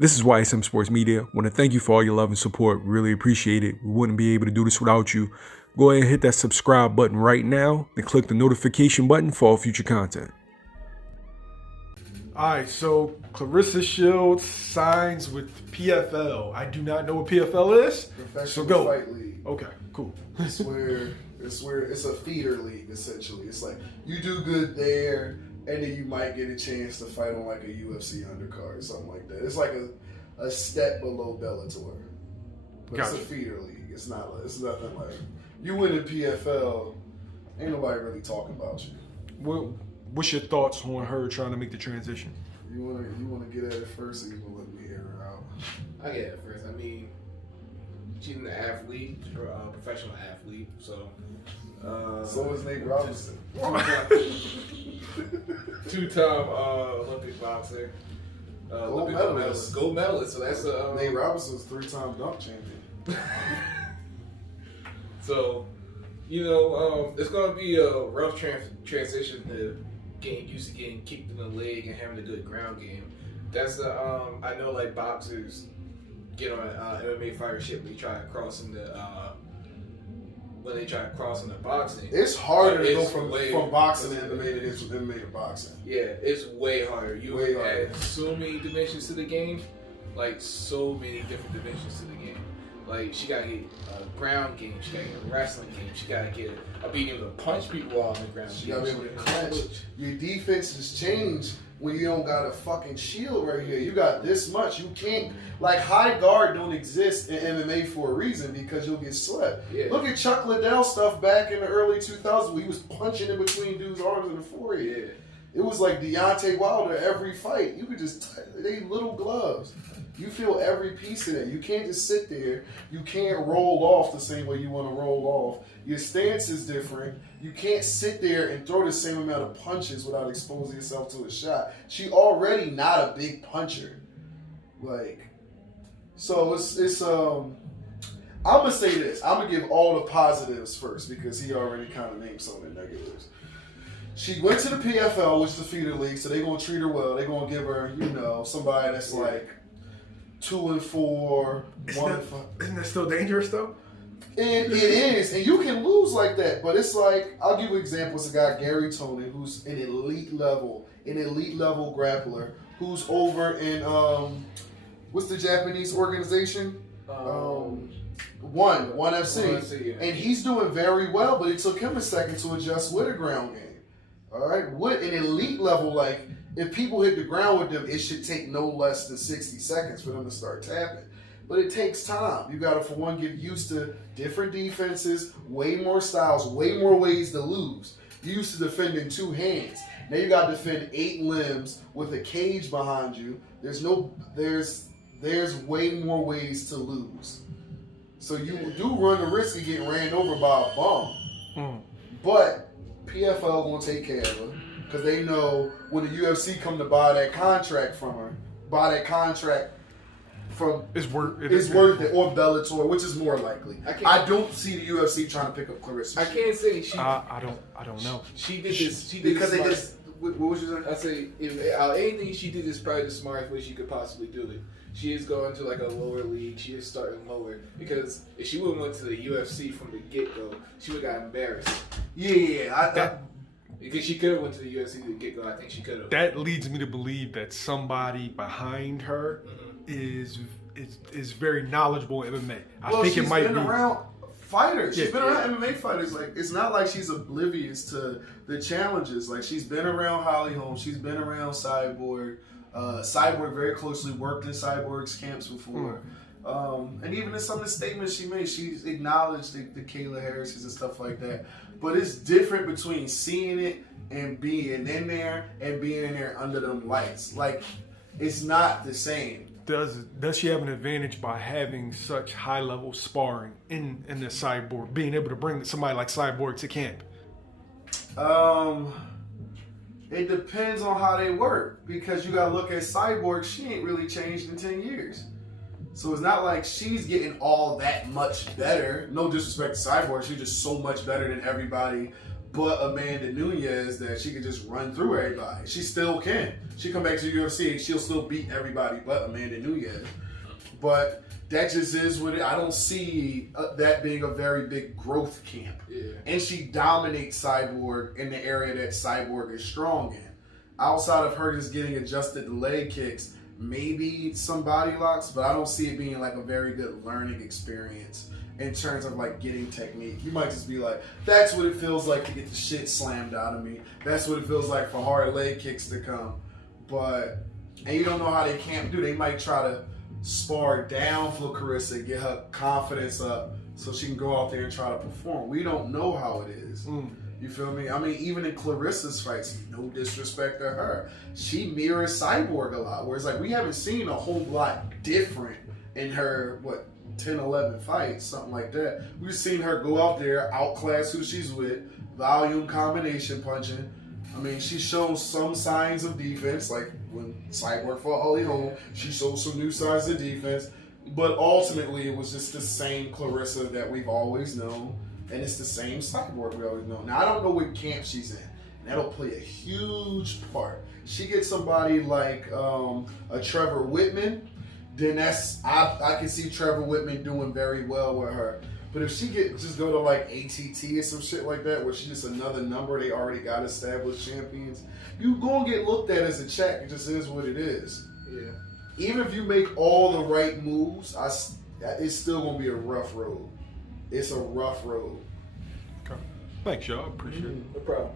This is YSM Sports Media. Want to thank you for all your love and support. Really appreciate it. We wouldn't be able to do this without you. Go ahead and hit that subscribe button right now and click the notification button for all future content. All right, so Claressa Shields signs with PFL. I do not know what PFL is. Professional So go. Fight League. Okay, cool. It's where it's a feeder league essentially. It's like you do good there, and then you might get a chance to fight on like a UFC undercard or something like that. It's like a step below Bellator, but Gotcha. it's a feeder league. It's nothing like you win in PFL. Ain't nobody really talking about you. What's your thoughts on her trying to make the transition? You wanna get at it first, or you gonna let me air her out? I get it first. I mean, she's an athlete, a professional athlete, so. So is Nate Robinson. Two-time Olympic boxer. Gold Olympic medalist. Gold medalist. So that's Nate Robinson's 3-time dunk champion. So, it's gonna be a rough transition to getting used to getting kicked in the leg and having a good ground game. That's the I know like boxers get on MMA fighter shit when they try to cross into boxing. It's harder to go It's from way- boxing to MMA than it is from MMA to boxing. Yeah, it's way harder. You Way harder. add so many dimensions to the game, like so many different dimensions to the game. Like she gotta get a ground game, she gotta get a wrestling game, she gotta get being able to punch people on the ground. You gotta be able to clinch. Your defenses change when you don't got a fucking shield right here. You got this much. You can't, like, high guard don't exist in MMA for a reason because you'll get swept. Yeah. Look at Chuck Liddell stuff back in the early 2000s where he was punching in between dudes' arms in the forehead. Yeah. It was like Deontay Wilder every fight. You could just, they little gloves. You feel every piece of that. You can't just sit there. You can't roll off the same way you want to roll off. Your stance is different. You can't sit there and throw the same amount of punches without exposing yourself to a shot. She already not a big puncher. Like, so it's I'm gonna say this. I'm gonna give all the positives first because he already kind of named some of the negatives. She went to the PFL, which is the feeder league, so they're gonna treat her well. They're gonna give her, somebody that's like 2-4, 1-5. Isn't that still dangerous though? And it is, and you can lose like that. But it's like, I'll give you an example. It's a guy, Gary Tony, who's an elite level grappler, who's over in what's the Japanese organization? One FC. One FC, yeah. And he's doing very well, but it took him a second to adjust with a ground game. All right, with an elite level, like if people hit the ground with them, it should take no less than 60 seconds for them to start tapping. But it takes time. You got to, for one, get used to different defenses, way more styles, way more ways to lose. You used to defending 2 hands. Now you got to defend 8 limbs with a cage behind you. There's way more ways to lose. So you do run the risk of getting ran over by a bum. But PFL gonna take care of her because they know when the UFC come to buy that contract from her, It's worth it, or Bellator, which is more likely. I don't see the UFC trying to pick up Claressa. I can't say she. I don't know. She did this. She did because this they just. What was you saying? I say if out of anything she did is probably the smartest way she could possibly do it. She is going to like a lower league. She is starting lower because if she would have went to the UFC from the get go, she would have got embarrassed. Because she could have went to the UFC from the get go. I think she could have. That leads me to believe that somebody behind her is very knowledgeable in MMA. I think it might be. She's been around fighters. She's been Yeah. around MMA fighters. Like, it's not like she's oblivious to the challenges. Like, she's been around Holly Holm. She's been around Cyborg. Cyborg very closely worked in Cyborg's camps before. And even in some of the statements she made, she's acknowledged the Kayla Harris's and stuff like that. But it's different between seeing it and being in there and being in there under them lights. Like, it's not the same. Does she have an advantage by having such high level sparring in the Cyborg, being able to bring somebody like Cyborg to camp? It depends on how they work because you gotta look at Cyborg. She ain't really changed in 10 years. So it's not like she's getting all that much better. No disrespect to Cyborg, she's just so much better than everybody but Amanda Nunes that she can just run through everybody. She still can. She come back to the UFC and she'll still beat everybody but Amanda Nunes. But that just is what it. I don't see that being a very big growth camp. Yeah. And she dominates Cyborg in the area that Cyborg is strong in. Outside of her just getting adjusted to leg kicks, maybe some body locks, but I don't see it being like a very good learning experience in terms of like getting technique. You might just be like, that's what it feels like to get the shit slammed out of me. That's what it feels like for hard leg kicks to come. And you don't know how they camp do. They might try to spar down for Claressa, get her confidence up so she can go out there and try to perform. We don't know how it is. You feel me? I mean, even in Claressa's fights, no disrespect to her, she mirrors Cyborg a lot, whereas like we haven't seen a whole lot different in her, 10, 11 fights, something like that. We've seen her go out there, outclass who she's with, volume combination punching. I mean, she shows some signs of defense, like when Cyborg fought Holly Holm, she showed some new signs of defense, but ultimately it was just the same Claressa that we've always known, and it's the same Cyborg we always know. Now, I don't know what camp she's in, and that'll play a huge part. She gets somebody like a Trevor Whitman, then I can see Trevor Whitman doing very well with her. But if she just go to like ATT or some shit like that, where she's just another number, they already got established champions, you gonna get looked at as a check. It just is what it is. Yeah. Even if you make all the right moves, it's still gonna be a rough road. It's a rough road. Okay. Thanks, y'all. Appreciate it. No problem.